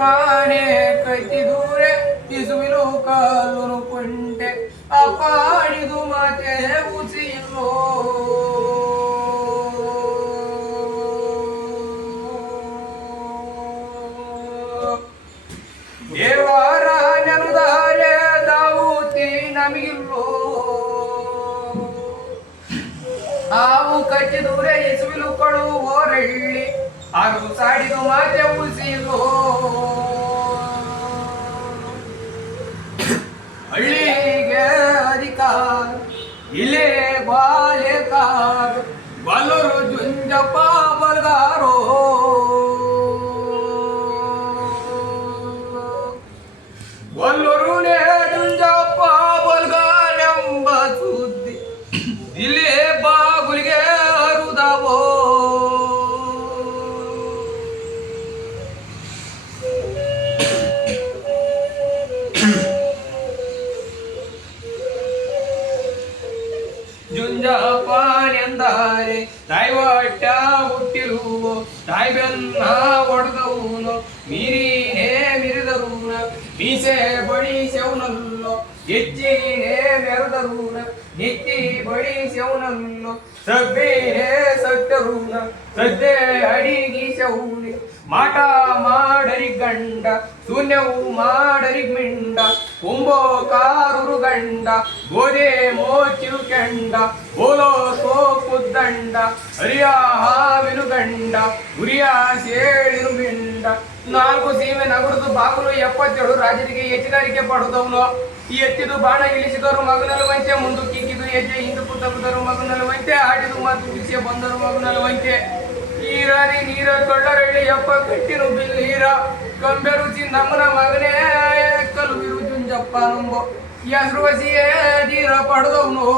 ಪಾನೆ ಕೈತಿ ದೂರೆ ಇಸುವಿಲು ಕಾಲು ಕುಂಟೆ ಅಪಾಡಿದು ಮಾತೆ ಉಸಿಲ್ಲೋ ದೇವರ ನೆನದಾರೆ ದಾವೂತಿ ನಮಗಿಲ್ಲೋ ಹಾವು ಕಚ್ಚಿ ದೂರ ಇಸುವಿಲು ಕೊಡು ಓರಳ್ಳಿ ಅದು ಸಾಡಿದು ಮಾತೆ ಉಸಿಲ್ಲೋ ಹಳ್ಳಿಗೆ ಅಧಿಕಾರ ಇಲ್ಲೇ ಬಾಲೆಕಾರ ಬಲ್ಲರು ಜುಂಜಪ್ಪ ಬಲ್ಗಾರೋ ಬಲ್ಲೂರುನೇ ಜುಂಜಪ್ಪ ಬಲ್ಗಾರೆಂಬ ಸುದ್ದಿ ಇಲ್ಲೇ ಬಾಗುಲಿಗೆ ಹರುದವೋ ಜುಂಜಪ್ಪನೆಂದರೆ ತಾಯಿ ಹೊಟ್ಟ ಹುಟ್ಟಿರುವೋ ತಾಯಿ ಬೆನ್ನ ಒಡೆದವನು ಮೀರಿನೇ ಮಿರಿದರುನ ಮೀಸೆ ಬಡಿಸೆವನಲ್ಲೋ ಹೆಚ್ಚಿನೇ ಮೆರೆದರುನ ನೆತ್ತಿ ಬಡಿಸೆವನಲ್ಲೋ ಸಬ್ಬೇನೆ ಸತ್ತರುನ ಸದ್ದೆ ಅಡಿಗಿಸೆವನಿ ಮಾಟ ಮಾಡರಿ ಗಂಡ ಶೂನ್ಯವು ಮಾಡರಿ ಮಿಂಡ ಕುಂಬೋ ಕಾರುರು ಗಂಡ ಗೋದೆ ಮೋಚಿರು ಕೆಂಡ ಓಲೋ ಸೋಪುದ್ದಂಡ ಹರಿಯ ಹಾವಿನು ಗಂಡ ಗುರಿಯ ಸೇಳಿನು ಮಿಂಡ ನಾಲ್ಕು ಸೀಮೆ ನಗರದು ಬಾಗುಲು 77 ರಾಜರಿಗೆ ಹೆಚ್ಚುಗಾರಿಕೆ ಪಡೆದವನು ಎತ್ತಿದು ಬಾಣ ಇಳಿಸಿದರು ಮಗನಲ್ಲುವಂತೆ ಮುಂದು ಕಿಕ್ಕಿದು ಹೆಜ್ಜೆ ಹಿಂದು ಕುತ್ತರು ಮಗನಲ್ಲುವಂತೆ ಆಡಿದು ಮತ್ತು ವಿಷಯ ಬಂದರು ಮಗನಲ್ಲುವಂತೆ ಈರಾರಿ ನೀರ ಕೊಳ್ಳರಳ್ಳಿ ಯಪ್ಪ ಕಟ್ಟಿರು ಬಿಲ್ಲೀರ ಕಂಬೆ ರುಚಿ ನಮ್ಮನ ಮಗನೇ ಕಲು ಬಿರು ಜುಂಜಪ್ಪ ನಂಬೋ ಹೆಸರು ವಸಿಯೇ ದೀರ ಪಡೆದವನು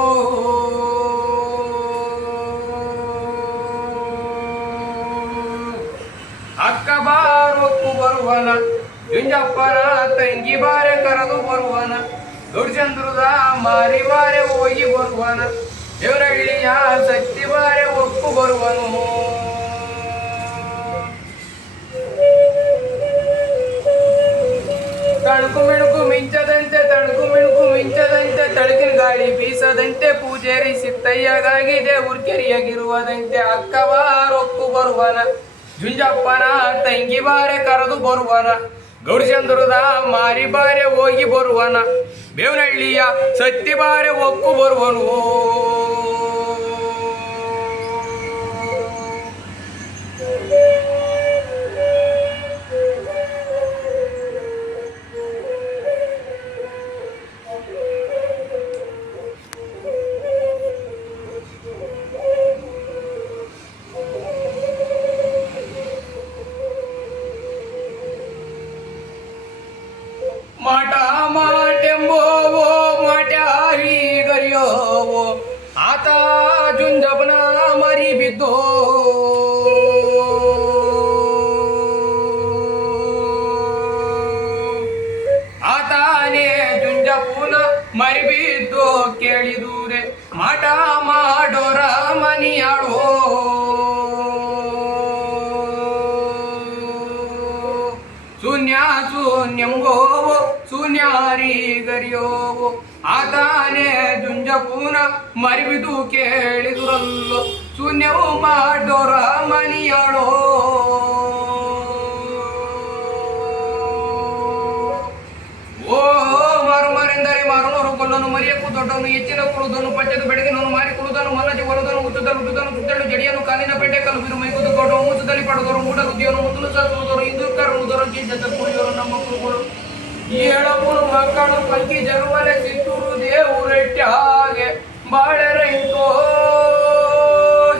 ಅಕ್ಕ ಬಾರೊಕ್ಕು ಬರುವನ ಜುಂಜಪ್ಪನ ತಂಗಿ ಬಾರೆ ಕರೆದು ಬರುವನ ದುರ್ಚಂದ್ರದ ಮಾರಿ ಬಾರೆ ಹೋಗಿ ಬರುವನ ದೇವರಹಳ್ಳಿಯ ಸತ್ತಿ ಬಾರೆ ಒಕ್ಕು ಬರುವನು ತಣುಕು ಮಿಣುಕು ಮಿಂಚದಂತೆ ತಣುಕು ಮಿಣುಕು ಮಿಂಚದಂತೆ ತಳಕಿನ ಗಾಳಿ ಬೀಸದಂತೆ ಪೂಜಾರಿ ಸಿತ್ತಯ್ಯಗಾಗಿದೆ ಉರ್ಕೆರಿಯಾಗಿರುವದಂತೆ ಅಕ್ಕವಾರೊಕ್ಕು ಬರುವನ ಜುಂಜಪ್ಪನ ತಂಗಿ ಬಾರೆ ಕರೆದು ಬರುವನ ಗೌರಿಚಂದ್ರದ ಮಾರಿ ಬಾರೆ ಹೋಗಿ ಬರುವನ ಬೇವನಹಳ್ಳಿಯ ಸತ್ತಿ ಬಾರೆ ಒಕ್ಕು ಬರುವನು ಮಾಟ ಮಾಟೆಂಬೋವೋ ಮಾಟ್ಯಾರಿ ಗರಿಯೋವೋ ಆತ ಜುಂಜಪ್ಪನ ಮರಿ ಬಿದ್ದೋ ಆತಾನೇ ಜುಂಜಪ್ಪನ ಮರಿ ಬಿದ್ದೋ ಕೇಳಿದೂರೆ ಮಾಟ ಮಾಡೋರ ಮನಿಯಾಳೋ ಶೂನ್ಯ ಶೂನ್ಯಂಗೋವೋ ಶೂನ್ಯಾರಿ ಗರಿಯೋವೋ ಆತಾನೇ ಜುಂಜಪೂನ ಮರಿಬಿದು ಕೇಳಿದುರಲ್ಲೋ ಶೂನ್ಯವು ಮಾಡೋರ ಮನಿಯಾಳೋ ಓ ಮರುಮರೆಂದರೆ ಮಾರುನೋರು ಕೊಲ್ಲನು ಮರಿಯಕ್ಕೂ ದೊಡ್ಡವನು ಹೆಚ್ಚಿನ ಕುಳುದನು ಪಂಚದ ಬೆಳಗಿನವನು ಮಾರಿ ಕುಳುದನು ಮಲ್ಲಜಿ ಹೊರದನು ಉತ್ತದನು ಉತ್ತದನು ಸುತ್ತಳು ಜಡಿಯನು ಕಾಲಿನ ಪೇಟೆ ಕಲುಬಿರು ಮೈಕುದು ಕೊಟ್ಟವು ಮುಚ್ಚದಲ್ಲಿ ಪಡೆದವರು ಮೂಡ ಬುದ್ಧಿಯನ್ನು ಮುತ್ತಲು ಸಾಸುವುದವರು ಹಿಂದೂ ಕರುವುದವರು ಗಿಂಜದ ಕುಡಿಯೋರು ನಮ್ಮ ಕುರುಗಳು ಏಳಮೂರು ಮಕ್ಕಳು ಪಂಕಿ ಜರುವಲೆ ಸಿತ್ತೂರು ದೇವುರೆಟ್ಟಾಗೆ ಬಾಳೆರೈತೋ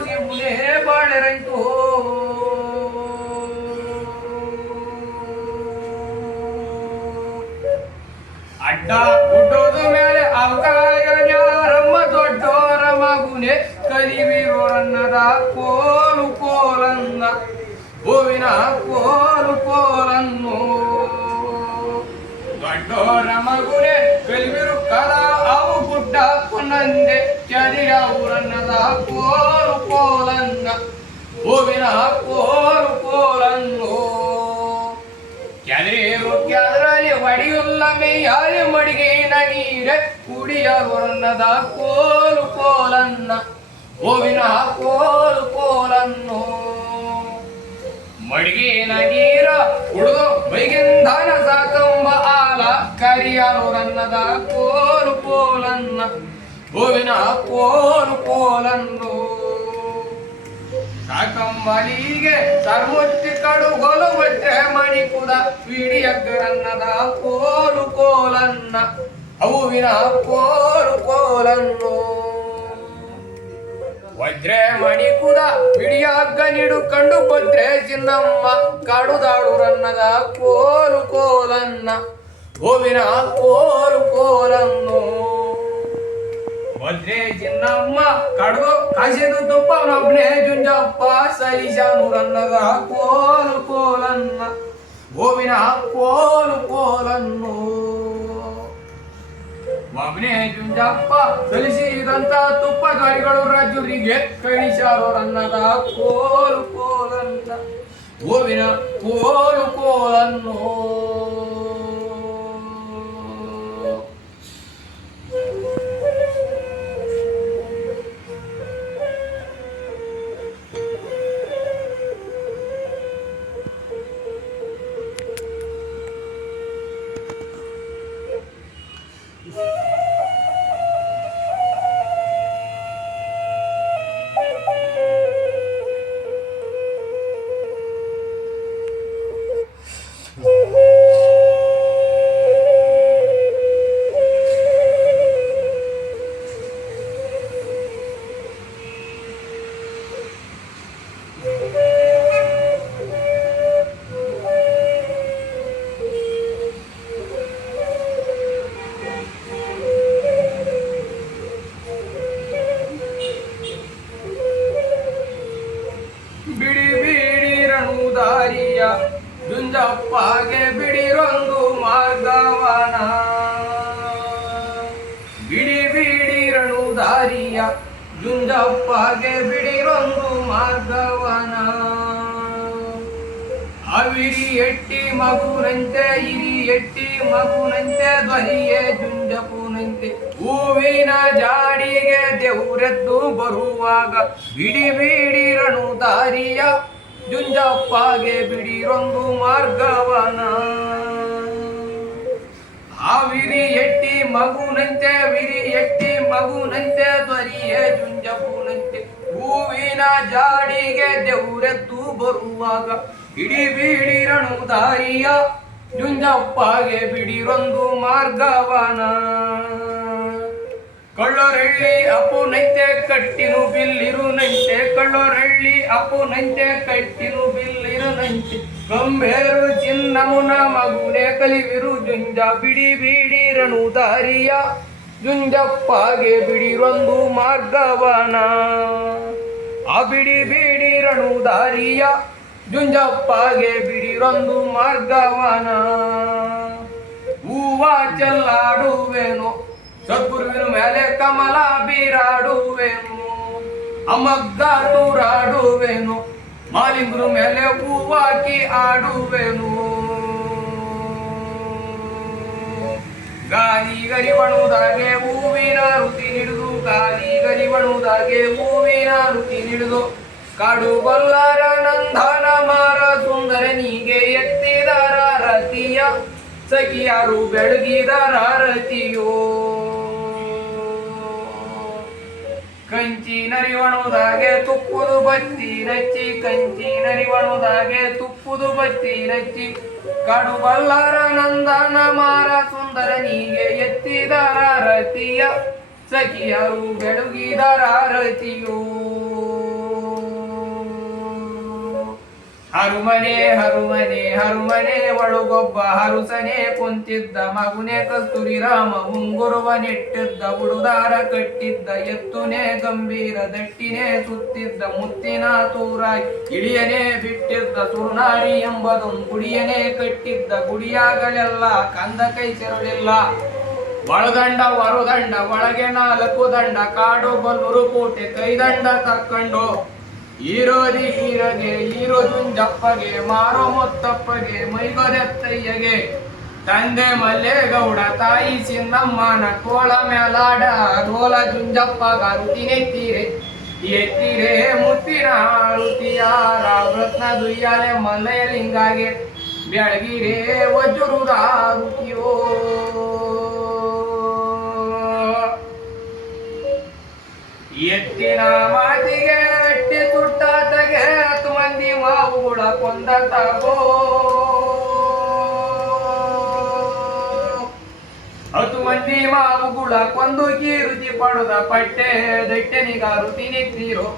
ಶಿವುನೇ ಬಾಳೆರೈತೋ ಅಡ್ಡ ಹುಟ್ಟೋದು ಮೇಲೆ ಅವಕಾಯರಮ್ಮ ದೊಡ್ಡೋರ ಮಗುನೆ ಕಲಿವಿರೋರನ್ನದ ಕೋಲು ಕೋಲನ್ನ ಹೂವಿನ ಕೋಲು ಕೋಲನ್ನು ದೊಡ್ಡೋರ ಮಗುನೆ ಕಲಿವಿರು ಕಲ ಅವು ಗುಡ್ಡ ಪುನಂದೆ ಚದಿರ ಊರನ್ನದ ಕೋಲು ಕೋಲನ್ನ ಹೂವಿನ ಕೋಲು ಕೋಲನ್ನು ಚದಿರ ಮೇಯಾಳಿ ಮಡಿಗೆನ ನೀರೆ ಕುಡಿಯಲೊರನ್ನದ ಕೋಲು ಕೋಲನ್ನ ಗೋವಿನ ಕೋಲು ಕೋಲನ್ನು ಮಡಿಗೆನ ನೀರ ಕುಡಿದು ಬೈಗೆಂದಾನ ಸಾಕಂಬ ಆಲ ಕರಿಯಲೊರನ್ನದ ಕೋಲು ಕೋಲನ್ನ ಗೋವಿನ ಕೋಲು ಕೋಲನ್ನು ಸಾಕಂಬಲಿಗೆ ಸರ್ಮುತ್ತಿ ಕಡುಗೊಲು ಬಟ್ಟೆ ಮಣಿಕುದ ವಿಡಿಯಗ್ಗರನ್ನದ ಕೋಲು ಕೋಲನ್ನ ಹೂವಿನ ಕೋಲು ಕೋಲನ್ನು ವಜ್ರೆ ಮಣಿಕುದ ವಿಡಿಯಗ್ಗ ನಿಡು ಕಂಡು ಭದ್ರೆ ಚಿನ್ನಮ್ಮ ಕಾಡುದಾಡು ರನ್ನದ ಕೋಲು ಕೋಲನ್ನ ಹೂವಿನ ಕೋಲು ಕೋಲನ್ನು ಭದ್ರೆ ಚಿನ್ನಮ್ಮ ಕಡ್ದು ಕಾಸಿದು ತುಪ್ಪನೊಬ್ನೇ ಜುಂಜಪ್ಪ ಸಲಿಶಾನು ರನ್ನದ ಕೋಲು ಕೋಲನ್ನ ಗೋವಿನ ಕೋಲು ಕೋಲನ್ನು ಒಬ್ನೇ ಜುಂಜಪ್ಪ ಸಲಿಸಿದಂತ ತುಪ್ಪ ಗಾಳಿಗಳು ರಾಜುರಿಗೆ ಕಳಿಸಾರೋ ರನ್ನದ ಕೋಲು ಕೋಲನ್ನ ಗೋವಿನ ಕೋಲು ಕೋಲನ್ನು ಬಿಡಿ ಬಿಡಿ ರಣುದಾರಿಯ ಜುಂಜಪ್ಪಗೆ ಬಿಡಿರೊಂದು ಮಾರ್ಗವನ ಬಿಡಿ ಬಿಡಿ ರಣುದಾರಿಯ ಜುಂಜಪ್ಪಗೆ ಬಿಡಿರೊಂದು ಮಾರ್ಗವನ ಅವಿರಿ ಎಟ್ಟಿ ಮಗುನಂತೆ ಇರಿ ಎಟ್ಟಿ ಮಗುನಂತೆ ಧ್ವನಿಯೇ ಜುಂಜಪ್ಪನಂತೆ ಹೂವಿನ ಜಾಡಿಗೆ ದೇವ್ರೆದ್ದು ಬರುವಾಗ ಬಿಡಿ ಬಿಡಿ ರಣುದಾರಿಯ ಜುಂಜಪ್ಪಗೆ ಬಿಡಿರೊಂದು ಮಾರ್ಗವನ ಆವಿರಿ ಎಟ್ಟಿ ಮಗುನಂತೆ ವಿರಿ ಎಟ್ಟಿ ಮಗುನಂತೆ ಧ್ವನಿಯೇ ಜುಂಜಪ್ಪನಂತೆ ಹೂವಿನ ಜಾಡಿಗೆ ದೇವ್ರೆದ್ದು ಬರುವಾಗ ಬಿಡಿ ಬಿಡಿ ರಣುದಾರಿಯ ಜುಂಜಪ್ಪಗೆ ಬಿಡಿರೊಂದು ಮಾರ್ಗವನ ಕಳ್ಳೊರಳ್ಳಿ ಅಪ್ಪುನಂತೆ ಕಟ್ಟಿನು ಬಿಲ್ಲಿರುನಂತೆ ಕಳ್ಳೊರಳ್ಳಿ ಅಪ್ಪುನಂತೆ ಕಟ್ಟಿನು ಬಿಲ್ಲಿರುನಂತೆ ಗಂಭೇರು ಚಿನ್ನಮುನ ಮಗುನೆ ಕಲಿವಿರು ಜುಂಜ ಬಿಡಿ ಬಿಡಿ ರಣುದಾರಿಯ ಜುಂಜಪ್ಪಗೆ ಬಿಡಿರೊಂದು ಮಾರ್ಗವನ ಆ ಬಿಡಿ ಬಿಡಿ ರಣುದಾರಿಯ ಜುಂಜಪ್ಪಗೆ ಬಿಡಿರೊಂದು ಮಾರ್ಗವನ ಹೂವ ಚೆಲ್ಲಾಡುವೆನು ಸದ್ಗುರುವಿನ ಮೇಲೆ ಕಮಲ ಬೀರಾಡುವೆನು ಅಮಗ್ಗ ತೂರಾಡುವೆನು ಮಾಲಿಂಗ್ರು ಮೇಲೆ ಹೂವಾಕಿ ಆಡುವೆನು ಗಾಲಿ ಗರಿವಣುದಾಗೆ ಹೂವಿನ ರುಚಿ ಹಿಡಿದು ಗಾಲಿ ಗರಿವಣುದಾಗೆ ಹೂವಿನ ರುಚಿ ಹಿಡಿದು ಕಾಡು ಬಲ್ಲಾರ ನಂದನ ಮಾರ ಸುಂದರನಿಗೆ ಎತ್ತಿದರ ರತಿಯ ಸಖಿಯಾರು ಬೆಳಗಿದರ ರತಿಯೋ ಕಂಚಿ ನರಿವಣುದಾಗೆ ತುಪ್ಪುದು ಬತ್ತಿ ನಚ್ಚಿ ಕಂಚಿ ನರಿವಣುದಾಗೆ ತುಪ್ಪುದು ಬತ್ತಿ ನಚ್ಚಿ ಕಾಡು ಬಲ್ಲಾರ ನಂದನ ಮಾರ ಸುಂದರನಿಗೆ ಎತ್ತಿದರ ರತಿಯ ಸಖಿಯಾರು ಬೆಳಗಿದರ ರತಿಯೋ ಹರುಮನೆ ಹರುಮನೆ ಹರುಮನೆ ಒಳಗೊಬ್ಬ ಹರುಸನೆ ಕುಂತಿದ್ದ ಮಗುನೆ ಕಸ್ತೂರಿ ರಾಮ ಮುಂಗುರುವ ನೆಟ್ಟಿದ್ದ ಬುಡುದಾರ ಕಟ್ಟಿದ್ದ ಎತ್ತುನೆ ಗಂಭೀರ ದಟ್ಟಿನೇ ಸುತ್ತಿದ್ದ ಮುತ್ತಿನ ತೂರಾಯಿ ಇಳಿಯನೆ ಬಿಟ್ಟಿದ್ದ ಸುರ್ನಾರಿ ಎಂಬದೊಂದು ಗುಡಿಯನೆ ಕಟ್ಟಿದ್ದ ಗುಡಿಯಾಗಲೆಲ್ಲ ಕಂದ ಕೈ ಸೇರಲಿಲ್ಲ ಒಳದಂಡ ಹೊರದಂಡ ಒಳಗೆ 4 ದಂಡ ಕಾಡು ಬಲ್ಲೂರು ಕೋಟೆ ಕೈದಂಡ ತಕ್ಕೊಂಡು ಈರೋದಿ ಈರಗೆ ಈರೋ ಜುಂಜಪ್ಪಗೆ ಮಾರೋ ಮೊತ್ತಪ್ಪಗೆ ಮೈಗೊದೆತ್ತಯ್ಯಗೆ ತಂದೆ ಮಲ್ಲೇಗೌಡ ತಾಯಿ ಚಿನ್ನಮ್ಮನ ಕೋಳ ಮೇಲಾಡ ಡೋಲ ಜುಂಜಪ್ಪ ಗಾರುತಿನೆತ್ತೀರೆ ಎತ್ತಿರೆ ಮುತ್ತಿನ ಆಳುತಿಯಾರ ರತ್ನ ದುಯ್ಯಾಲೆ ಮಲ್ಲಯ್ಯ ಲಿಂಗಾಗೆ ಬೆಳಗಿರೆ ವಜ್ರುದ ರುತಿಯೋ ಎತ್ತಿನ ಮಾತಿಗೆ ಅಟ್ಟಿ ತುಟ್ಟಾತಗೆ 10 ಮಂದಿ ಮಾವುಗಳ ಕೊಂದ ತಗೋ 10 ಮಂದಿ ಮಾವುಗಳ ಕೊಂದು ಕೀರುತಿ ಪಡುದ ಪಟ್ಟೆ ದಟ್ಟೆನಿಗಾರುತಿ ನಿಂತಿರೋ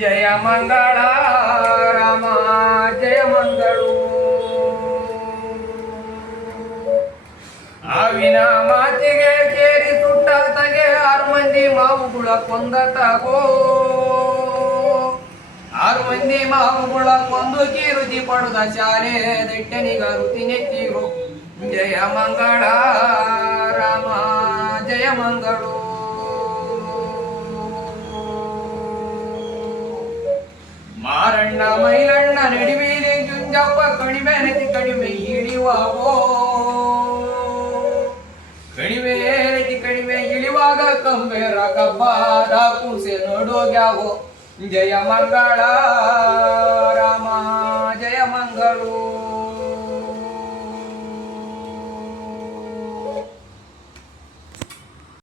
ಜಯ ಮಂಗಳ ರಾಮ ಜಯ ಮಂಗಳು ಆವಿನ ಮಾತಿಗೆ ಕೇರಿ ತುಟ್ಟಾತಗೆ 6 ಮಂದಿ ಮಾವುಗಳ ಕೊಂದ ತಗೋ 6 ಮಂದಿ ಮಾವುಗಳ ಕೊಂದು ಕೀರುತಿ ಪಡುದ ಶಾಲೆ ದಟ್ಟೆನಿಗಾರುತಿ ನೆತ್ತಿರು ಜಯ ಮಂಗಳ ರಾಮ ಜಯ ಮಂಗಳು ಮಾರಣ್ಣ ಮೈಲಣ್ಣ ನಡಿಮೇಲೆ ಜುಂಜಪ್ಪ ಕಡಿಮೆ ನೆತಿ ಕಡಿಮೆ ಇಳಿವಾವೋ ಕಡಿಮೆ ನೆತಿ ಕಡಿಮೆ ಇಳಿವಾಗ ಕಂಬೇರ ಕಬ್ಬಾದ ಕೂಸೆ ನೋಡೋಗ್ಯಾವೋ ಜಯ ಮಂಗಳ